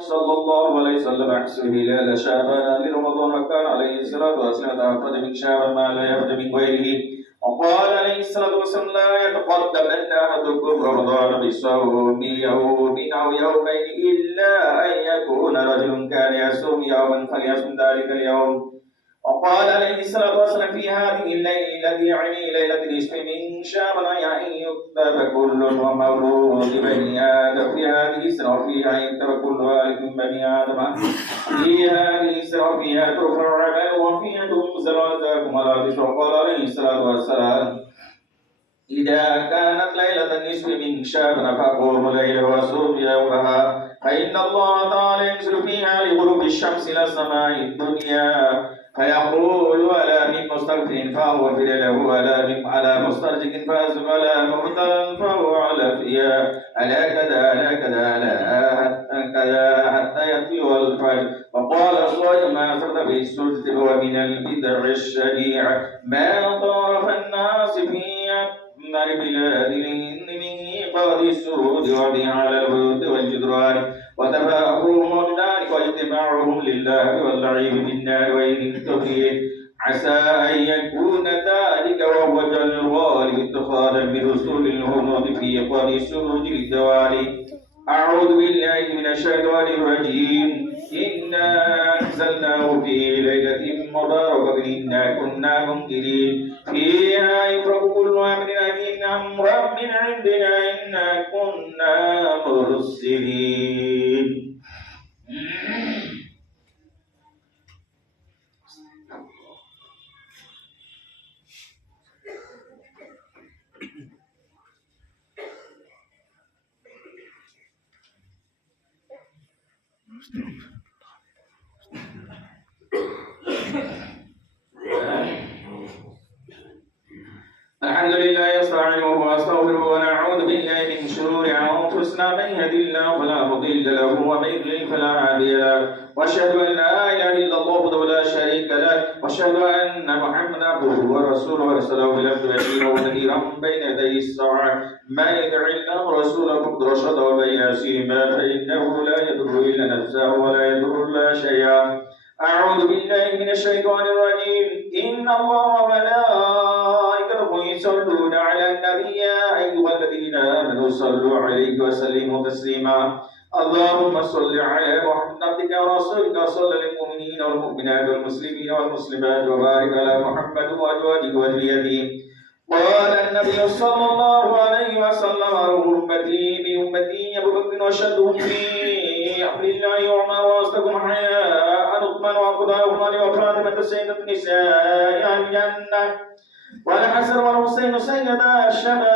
صلى الله عليه وسلم احسن هلال شعبان. لرمضان كان عليه الصلاة والسلام أخرج من شعبان ما لا يخرج من غيره. وقال عليه الصلاة والسلام لا يتقدمن أحدكم رمضان بصوم يوم أو يومين إلا أن يكون رجل كان يصوم يوما فليصوم ذلك اليوم. وقال عليه الصلاة والسلام في هذه الليلة يعني ليلة النصف من شعبان يعني يكتب كل ومولود بني آدم في هذه السنة وفيها يكتب من بني آدم في هذه السنة وفيها ترفع العمل وفيها تنزل أرزاقكم ولا تشرق قال عليه الصلاة والسلام. إذا كانت ليلة النصف من شعبان فقوموا ليلة وصوم يومها فإن الله تعالى ينزل فيها لغروب الشمس إلى سماء الدنيا. فيقول ولا من مستغفر فهو في له ولا من على مسترجك فاز ولا مبتلا فهو على فيها. ألا كذا ألا كذا ألا كذا حتى يطلع الفجر. وقال الصائم ما فرد به السلطة ومن البدع الشريعة ما طرف الناس في أكمل بلاد الهند من إيقاظ السرود وبه على البيوت والجدران. وتفاخرهم بذلك واجتماعهم لله واللعب بالنار وإن التوحيد عسى أن يكون ذلك وهو جل الغالب اتخاذا برسول الهنود في إيقاظ السرود للدوالي أعوذ بالله من الشيطان الرجيم. إنا أنزلناه في ليلة مباركة. إنا كنا منذرين. فيها يفرق كل أمر حكيم أمرا من عندنا. إنا كنا مرسلين الحمد لله يستعينه واستغفره ونعوذ بالله من شرور انفسنا من يهد الله فلا مضل له ومن يضلل فلا هادي له. وأشهد أن لا إله إلا الله وحده لا شريك له. وأشهد أن محمدا عبده ورسوله ورسوله إلى بشيرا ونذيرا بين يدي الساعة ما يدع الله ورسوله فقد رشد ومن ياسيما فإنه لا يضر إلا نفسه ولا يضر الله شيئا. أعوذ بالله من الشيطان الرجيم. إن الله وملائكته يصلون على النبي يا أيها صلوا عليه وسلموا تسليما. اللهم صل على محمد عبدك ورسولك صلى للمؤمنين والمؤمنات والمسلمين والمسلمات وبارك على محمد وأزواجه وذريته. قال النبي صلى الله عليه وسلم أمتي بأمتي أبو بكر وشدهم في أمر الله وعمر وأصدقهم حياء عثمان وأقضاهم علي وفاطمة سيدة نساء الجنة. والحسن والحسين سيدا الشباب